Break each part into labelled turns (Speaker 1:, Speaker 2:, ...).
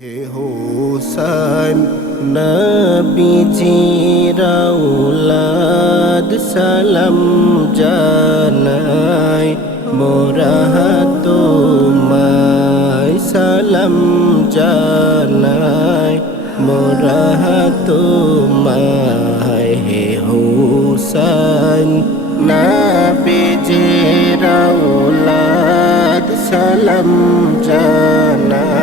Speaker 1: হে হোসেন নবীজি রাউলাদ সালাম জানাই মোরা তোমায় সালাম জানাই মোরা তোমায় হে হোসেন নবীজি রাউলাদ সালাম জানাই।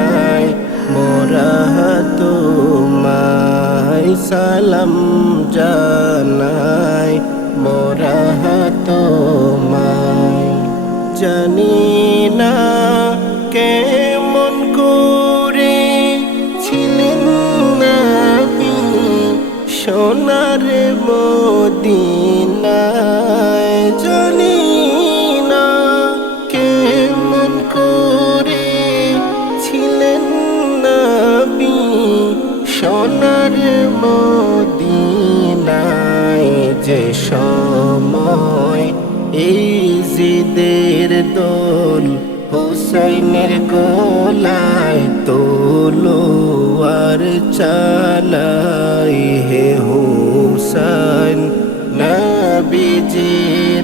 Speaker 1: সালাম জানাই মোরা জানি না কেমন করে ছিলেন নাবি সোনার মদিনায় যে সময় এই জিদের দোল, হুসাইনের গোলায় তোলো আর চালাই হে হুসাইন। নবীজি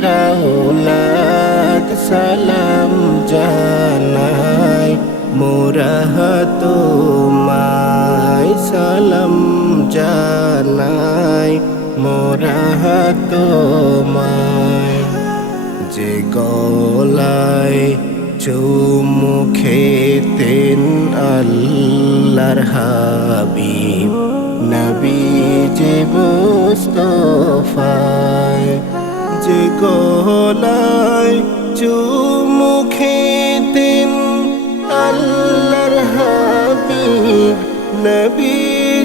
Speaker 1: রাউলাদ সালাম জানাই মোরা তোমায় সালাম জানাই। মোরা তোমায় যে গলায় চুমুখে তেন আল্লাহর হাবিব, নবী যে মুস্তফায় যে গলায় চুমুখে তেন আল্লাহর হাবিব, নবী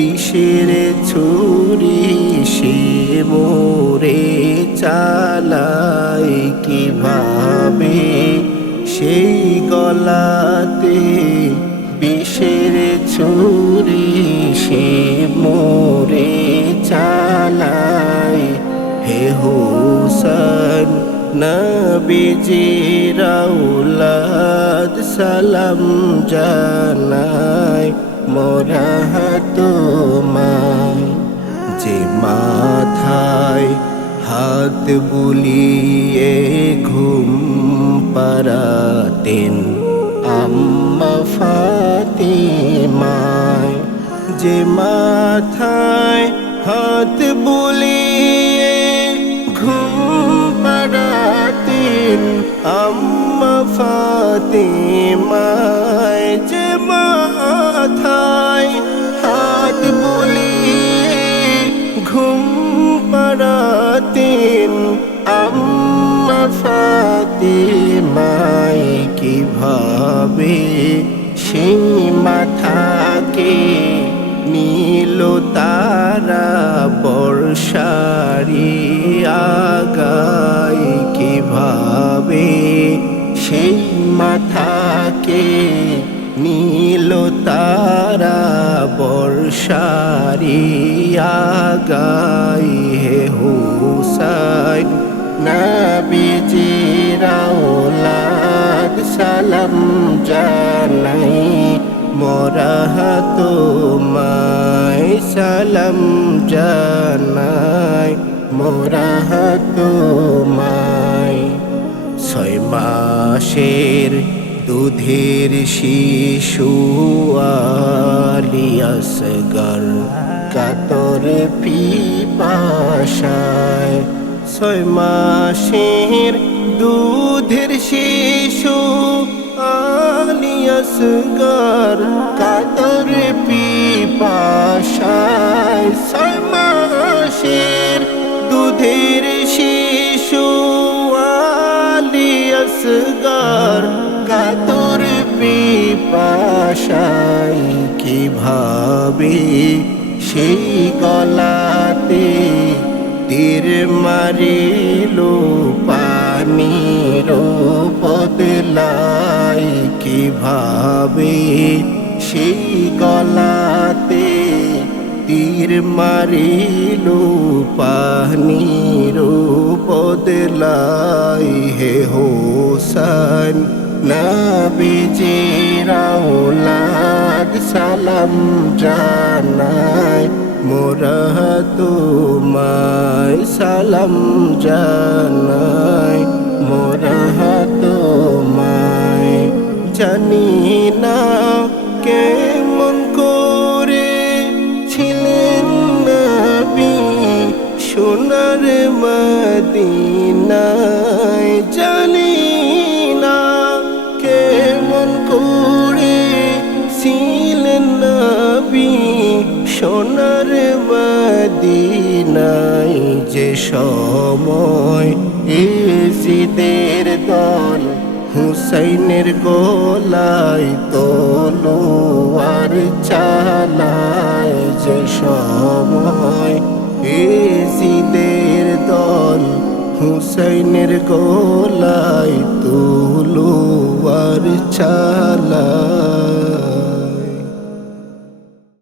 Speaker 1: বিষের ছুরি সে মোরে চালাই কীভাবে? সেই গলাতে বিষের ছুরি সে মোরে চালাই হে হুসন নবীজি, রাউলাদ সালাম জানাই মোরা তোমায়, যে মাথায় হাত বুলিয়ে ঘুম পারাতেন আম্মা ফাতিমায়, যে মাথায় হাত বুলিয়ে ঘুম পাড়াতেন। আম্মা ফাতিমায় পাড়াতেন আম্মা ফাতিমায় কীভাবে সেই মাথাকে নীল তারা বর্ষারি আগায় কীভাবে সেই মাথাকে নীল তারা বর্ষারি আগায় হে হুসাইন। নবীজি রাউলাদ সালাম জানাই মোরা তোমায় সালাম জানাই মোরা তোমায় ছয় মাসের দুধের শিশু আলিয়াসগর কাতর পিপাসায়। ছয় মাসের দুধের শিশু আলিয়াসগর কাতর পিপাসায়। ছয় মাসের দুধের শিশু আলিয়াসগর কাতর পিপাসায় কীভাবে সেই গলাতে তীর মারিল, পানির বদলাই কীভাবে সেই গলাতে তীর মারিল, পানির বদলাই হে হোসান নবীজির লাগ সালাম জানাই মোরা তোমায় সালাম জানাই মোরা তোমায় জানি না সোনার মদিনায় যে সময় এসিদের দল হুসাইনের গোলায় তলোয়ার চালায় যে সময় এসিদের দল হুসাইনের গোলায় তলোয়ার চালায়